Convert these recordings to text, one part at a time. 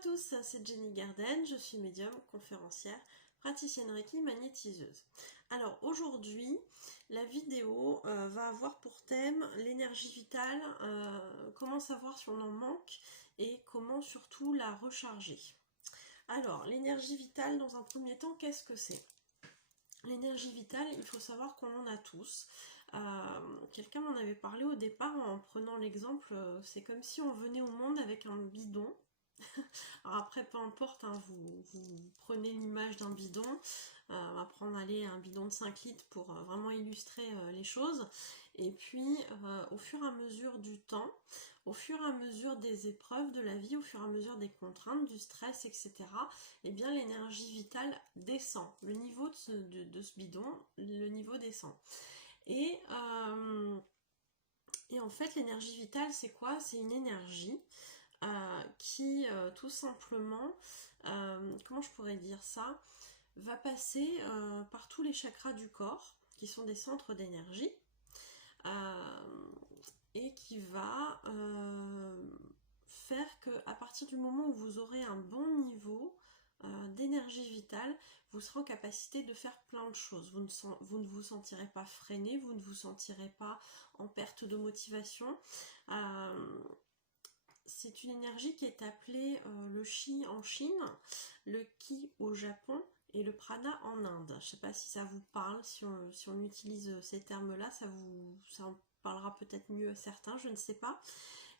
tous, c'est Jenny Garden, je suis médium, conférencière, praticienne Reiki, magnétiseuse. Alors aujourd'hui, la vidéo va avoir pour thème l'énergie vitale, comment savoir si on en manque et comment surtout la recharger. Alors, l'énergie vitale, dans un premier temps, qu'est-ce que c'est? L'énergie vitale, il faut savoir qu'on en a tous. Quelqu'un m'en avait parlé au départ en prenant l'exemple, c'est comme si on venait au monde avec un bidon. Alors après, peu importe, hein, vous prenez l'image d'un bidon, on va prendre un bidon de 5 litres pour vraiment illustrer les choses. Et puis, au fur et à mesure du temps, au fur et à mesure des épreuves de la vie, au fur et à mesure des contraintes, du stress, etc., eh bien l'énergie vitale descend. Le niveau de ce bidon, le niveau descend. Et en fait, l'énergie vitale, c'est quoi? C'est une énergie qui tout simplement, comment je pourrais dire ça, va passer par tous les chakras du corps, qui sont des centres d'énergie, et qui va faire que à partir du moment où vous aurez un bon niveau d'énergie vitale, vous serez en capacité de faire plein de choses. Vous ne vous sentirez pas freiné, vous ne vous sentirez pas en perte de motivation. C'est une énergie qui est appelée le Chi en Chine, le Ki au Japon et le Prana en Inde. Je ne sais pas si ça vous parle, si on utilise ces termes-là, ça en parlera peut-être mieux à certains, je ne sais pas.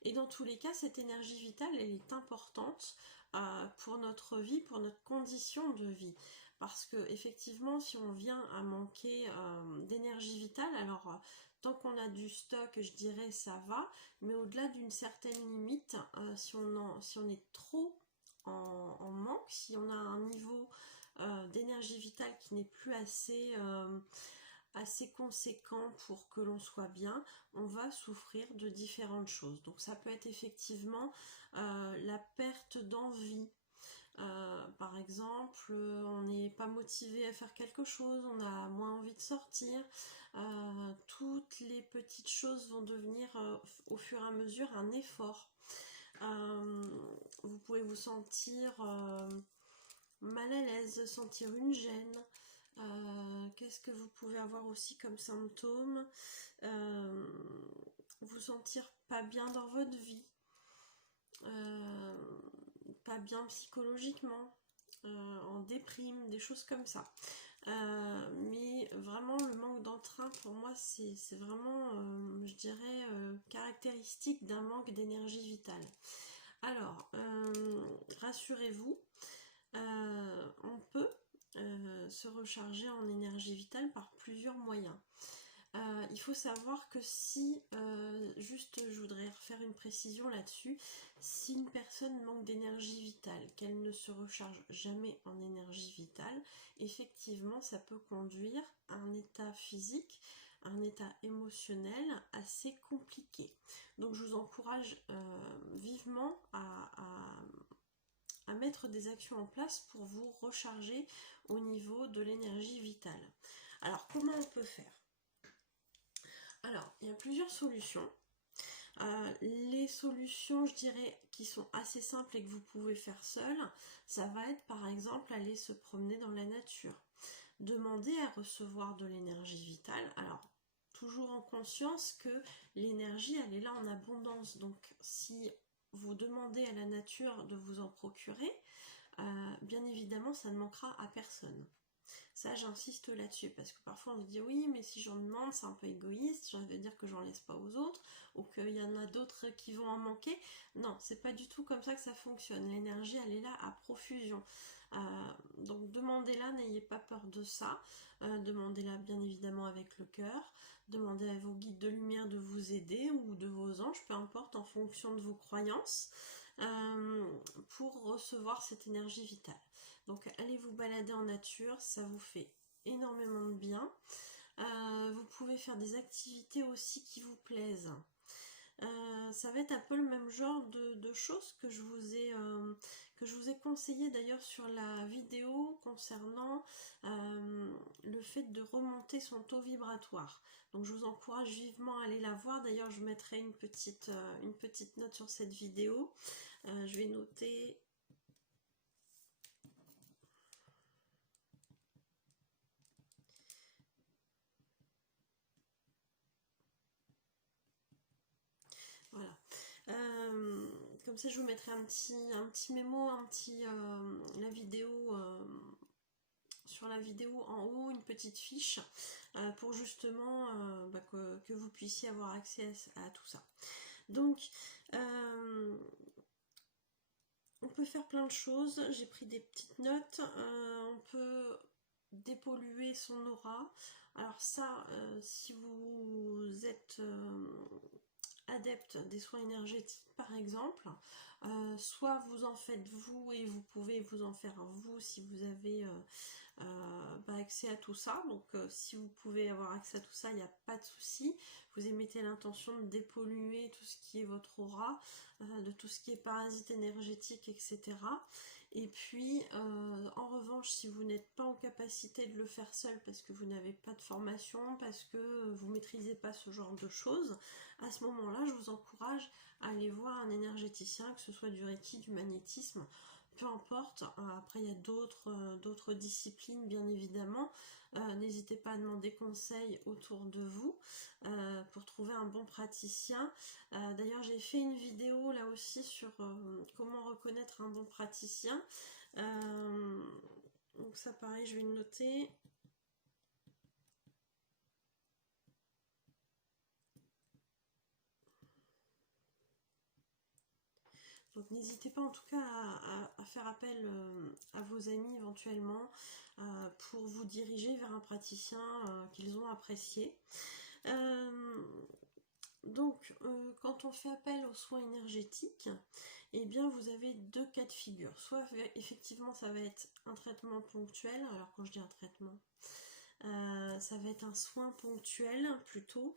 Et dans tous les cas, cette énergie vitale, elle est importante pour notre vie, pour notre condition de vie. Parce que effectivement, si on vient à manquer d'énergie vitale, alors tant qu'on a du stock, je dirais ça va, mais au-delà d'une certaine limite, si on est trop en manque, si on a un niveau d'énergie vitale qui n'est plus assez conséquent pour que l'on soit bien, on va souffrir de différentes choses. Donc ça peut être effectivement la perte d'envie. Par exemple, on n'est pas motivé à faire quelque chose, on a moins envie de sortir. Toutes les petites choses vont devenir au fur et à mesure un effort. Vous pouvez vous sentir mal à l'aise, sentir une gêne. Qu'est-ce que vous pouvez avoir aussi comme symptômes? Vous sentir pas bien dans votre vie, pas bien psychologiquement, en déprime, des choses comme ça. Mais vraiment le manque d'entrain pour moi c'est vraiment je dirais caractéristique d'un manque d'énergie vitale. Alors rassurez-vous, on peut se recharger en énergie vitale par plusieurs moyens. Il faut savoir que si, juste je voudrais refaire une précision là-dessus, si une personne manque d'énergie vitale, qu'elle ne se recharge jamais en énergie vitale, effectivement ça peut conduire à un état physique, un état émotionnel assez compliqué. Donc je vous encourage vivement à mettre des actions en place pour vous recharger au niveau de l'énergie vitale. Alors comment on peut faire? Alors, il y a plusieurs solutions. Les solutions, je dirais, qui sont assez simples et que vous pouvez faire seul, ça va être par exemple aller se promener dans la nature. Demander à recevoir de l'énergie vitale. Alors, toujours en conscience que l'énergie, elle est là en abondance. Donc, si vous demandez à la nature de vous en procurer, bien évidemment, ça ne manquera à personne. Ça, j'insiste là-dessus, parce que parfois on se dit oui, mais si j'en demande, c'est un peu égoïste, ça veut dire que j'en laisse pas aux autres, ou qu'il y en a d'autres qui vont en manquer. Non, c'est pas du tout comme ça que ça fonctionne. L'énergie, elle est là à profusion. Donc demandez-la, n'ayez pas peur de ça. Demandez-la bien évidemment avec le cœur. Demandez à vos guides de lumière de vous aider, ou de vos anges, peu importe, en fonction de vos croyances, pour recevoir cette énergie vitale. Donc allez vous balader en nature, ça vous fait énormément de bien. Vous pouvez faire des activités aussi qui vous plaisent. Ça va être un peu le même genre de choses que je vous ai conseillé d'ailleurs sur la vidéo concernant le fait de remonter son taux vibratoire. Donc je vous encourage vivement à aller la voir. D'ailleurs je mettrai une petite note sur cette vidéo. Je vais noter comme ça, je vous mettrai un petit mémo, la vidéo, sur la vidéo en haut, une petite fiche pour justement que vous puissiez avoir accès à tout ça. Donc, on peut faire plein de choses. J'ai pris des petites notes. On peut dépolluer son aura. Alors ça, si vous êtes adepte des soins énergétiques par exemple, soit vous en faites vous et vous pouvez vous en faire vous si vous avez accès à tout ça. Donc si vous pouvez avoir accès à tout ça, il n'y a pas de souci. Vous émettez l'intention de dépolluer tout ce qui est votre aura, de tout ce qui est parasite énergétique, etc. Et puis en revanche, si vous n'êtes pas en capacité de le faire seul parce que vous n'avez pas de formation, parce que vous ne maîtrisez pas ce genre de choses, à ce moment-là, je vous encourage à aller voir un énergéticien, que ce soit du Reiki, du magnétisme, peu importe. Après, il y a d'autres disciplines, bien évidemment. N'hésitez pas à demander conseil autour de vous pour trouver un bon praticien. D'ailleurs, j'ai fait une vidéo là aussi sur comment reconnaître un bon praticien. Donc ça, pareil, je vais le noter. Donc n'hésitez pas en tout cas à faire appel à vos amis éventuellement pour vous diriger vers un praticien qu'ils ont apprécié. Donc quand on fait appel aux soins énergétiques, eh bien vous avez deux cas de figure. Soit effectivement ça va être un traitement ponctuel. Alors quand je dis un traitement, ça va être un soin ponctuel plutôt.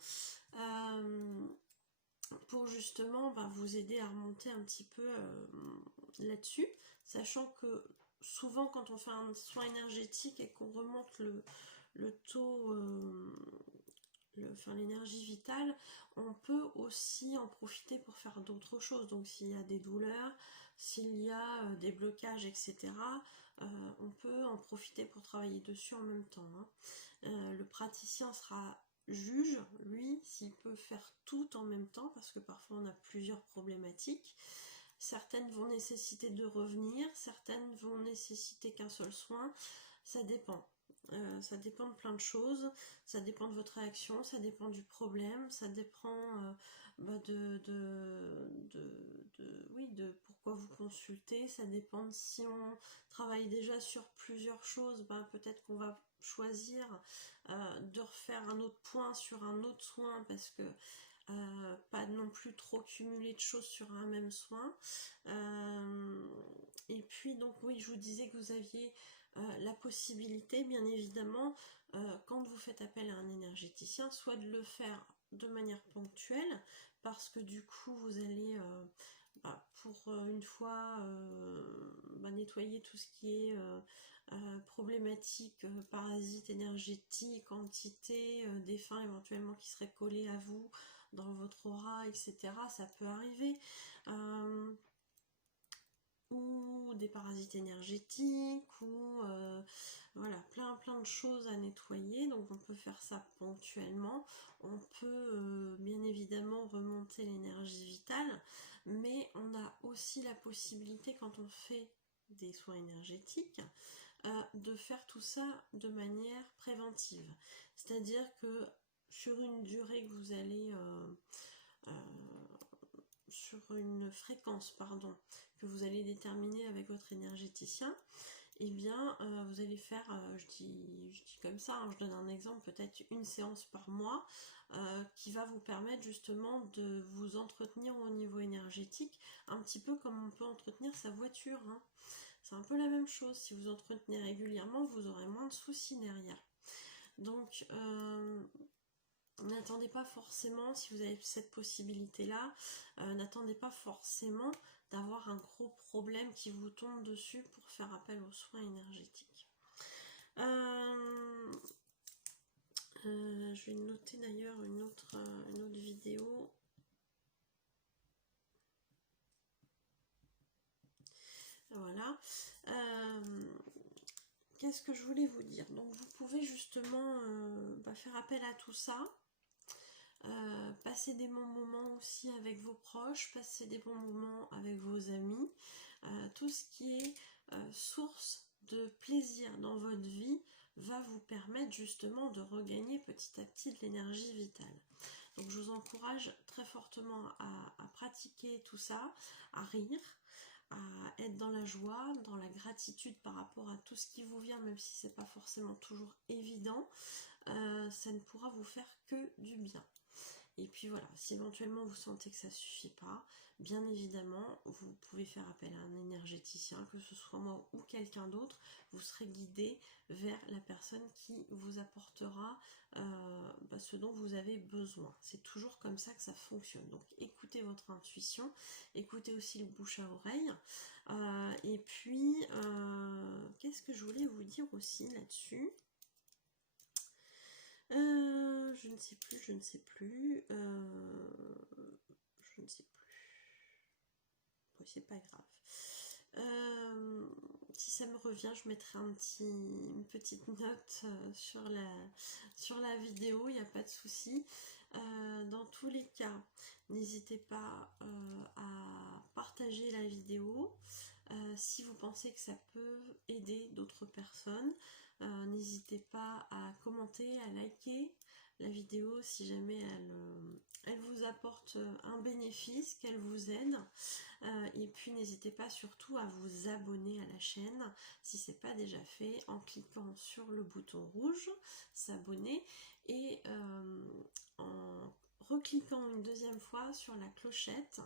Pour justement vous aider à remonter un petit peu là-dessus, sachant que souvent quand on fait un soin énergétique et qu'on remonte le taux, l'énergie vitale, on peut aussi en profiter pour faire d'autres choses. Donc s'il y a des douleurs, s'il y a des blocages, etc., on peut en profiter pour travailler dessus en même temps, hein. Le praticien sera juge, lui, s'il peut faire tout en même temps, parce que parfois on a plusieurs problématiques. Certaines vont nécessiter de revenir, certaines vont nécessiter qu'un seul soin, ça dépend. Ça dépend de plein de choses, ça dépend de votre réaction, ça dépend du problème, ça dépend de pourquoi vous consultez, ça dépend de si on travaille déjà sur plusieurs choses, peut-être qu'on va choisir de refaire un autre point sur un autre soin parce que pas non plus trop cumuler de choses sur un même soin. Et puis donc oui, je vous disais que vous aviez la possibilité, bien évidemment, quand vous faites appel à un énergéticien, soit de le faire de manière ponctuelle, parce que du coup vous allez pour une fois nettoyer tout ce qui est problématique, parasites énergétiques, entités, défunts éventuellement qui seraient collés à vous dans votre aura, etc. Ça peut arriver. Ou des parasites énergétiques, ou voilà, plein de choses à nettoyer. Donc on peut faire ça ponctuellement. On peut bien évidemment remonter l'énergie vitale, mais on a aussi la possibilité, quand on fait des soins énergétiques, de faire tout ça de manière préventive. C'est-à-dire que sur une durée que vous allez sur une fréquence, pardon, que vous allez déterminer avec votre énergéticien, et bien vous allez faire, je dis comme ça, hein, je donne un exemple, peut-être une séance par mois qui va vous permettre justement de vous entretenir au niveau énergétique, un petit peu comme on peut entretenir sa voiture, hein. C'est un peu la même chose, si vous entretenez régulièrement, vous aurez moins de soucis derrière. Donc n'attendez pas forcément, si vous avez cette possibilité-là, n'attendez pas forcément d'avoir un gros problème qui vous tombe dessus pour faire appel aux soins énergétiques. Je vais noter d'ailleurs une autre vidéo. Voilà. Qu'est-ce que je voulais vous dire? Donc vous pouvez justement faire appel à tout ça. Passez des bons moments aussi avec vos proches, passez des bons moments avec vos amis. Tout ce qui est source de plaisir dans votre vie va vous permettre justement de regagner petit à petit de l'énergie vitale. Donc je vous encourage très fortement à pratiquer tout ça, à rire, à être dans la joie, dans la gratitude par rapport à tout ce qui vous vient, même si c'est pas forcément toujours évident. Ça ne pourra vous faire que du bien. Et puis voilà, si éventuellement vous sentez que ça ne suffit pas, bien évidemment, vous pouvez faire appel à un énergéticien, que ce soit moi ou quelqu'un d'autre, vous serez guidé vers la personne qui vous apportera ce dont vous avez besoin. C'est toujours comme ça que ça fonctionne. Donc écoutez votre intuition, écoutez aussi le bouche à oreille. Et puis, qu'est-ce que je voulais vous dire aussi là-dessus ? Je ne sais plus. Je ne sais plus. Bon, c'est pas grave. Si ça me revient, je mettrai une petite note sur la vidéo, il n'y a pas de souci. Dans tous les cas, n'hésitez pas à partager la vidéo. Si vous pensez que ça peut aider d'autres personnes, n'hésitez pas à commenter, à liker la vidéo si jamais elle vous apporte un bénéfice, qu'elle vous aide. Et puis n'hésitez pas surtout à vous abonner à la chaîne si ce n'est pas déjà fait en cliquant sur le bouton rouge, s'abonner, et en recliquant une deuxième fois sur la clochette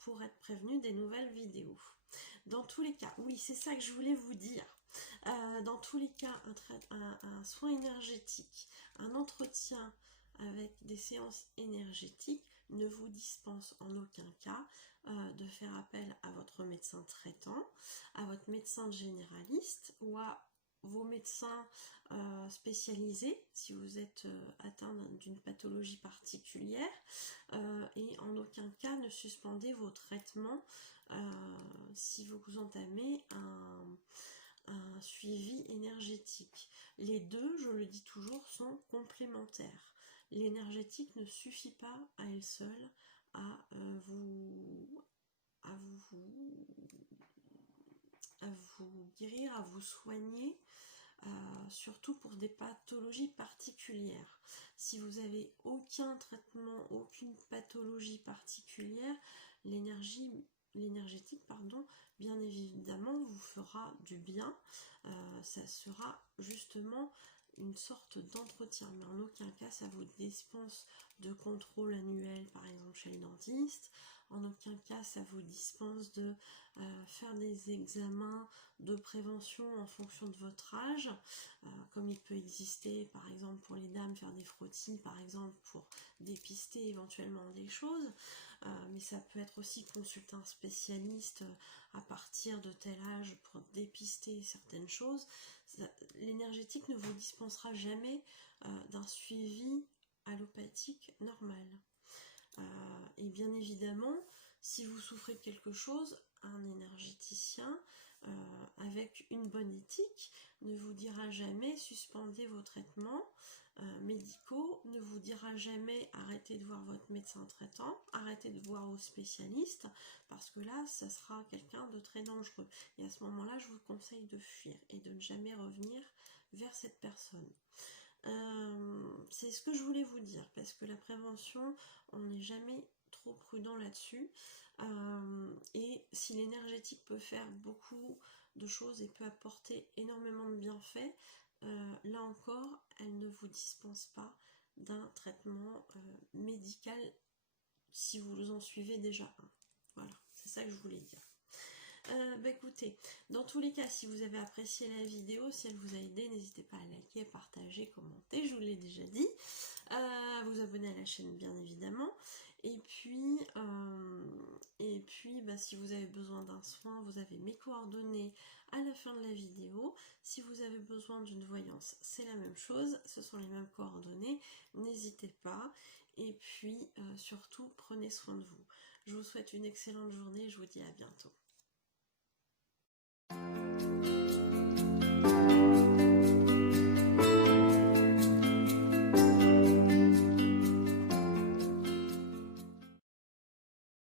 pour être prévenu des nouvelles vidéos. Dans tous les cas, oui, c'est ça que je voulais vous dire. Dans tous les cas, un soin énergétique, un entretien avec des séances énergétiques ne vous dispense en aucun cas de faire appel à votre médecin traitant, à votre médecin généraliste ou à vos médecins spécialisés si vous êtes atteint d'une pathologie particulière, et en aucun cas ne suspendez vos traitements si vous entamez un suivi énergétique. Les deux, je le dis toujours, sont complémentaires. L'énergétique ne suffit pas à elle seule à vous guérir, à vous soigner, surtout pour des pathologies particulières. Si vous avez aucun traitement, aucune pathologie particulière, l'énergétique, bien évidemment vous fera du bien. Ça sera justement une sorte d'entretien, mais en aucun cas ça vous dispense de contrôle annuel, par exemple chez le dentiste. En aucun cas ça vous dispense de faire des examens de prévention en fonction de votre âge, comme il peut exister par exemple pour les dames, faire des frottis par exemple pour dépister éventuellement des choses, mais ça peut être aussi consulter un spécialiste à partir de tel âge pour dépister certaines choses. L'énergétique ne vous dispensera jamais d'un suivi allopathique normal. Et bien évidemment, si vous souffrez de quelque chose, un énergéticien avec une bonne éthique ne vous dira jamais suspendez vos traitements médicaux, ne vous dira jamais arrêtez de voir votre médecin traitant, arrêtez de voir vos spécialistes, parce que là, ça sera quelqu'un de très dangereux. Et à ce moment-là, je vous conseille de fuir et de ne jamais revenir vers cette personne. C'est ce que je voulais vous dire, parce que la prévention, on n'est jamais trop prudent là-dessus, et si l'énergétique peut faire beaucoup de choses et peut apporter énormément de bienfaits, là encore, elle ne vous dispense pas d'un traitement médical si vous en suivez déjà un. Voilà, c'est ça que je voulais dire. Écoutez, dans tous les cas, si vous avez apprécié la vidéo, si elle vous a aidé, n'hésitez pas à liker, partager, commenter, je vous l'ai déjà dit, vous abonner à la chaîne bien évidemment, et puis si vous avez besoin d'un soin, vous avez mes coordonnées à la fin de la vidéo. Si vous avez besoin d'une voyance, c'est la même chose, ce sont les mêmes coordonnées, n'hésitez pas, et puis surtout prenez soin de vous. Je vous souhaite une excellente journée, je vous dis à bientôt.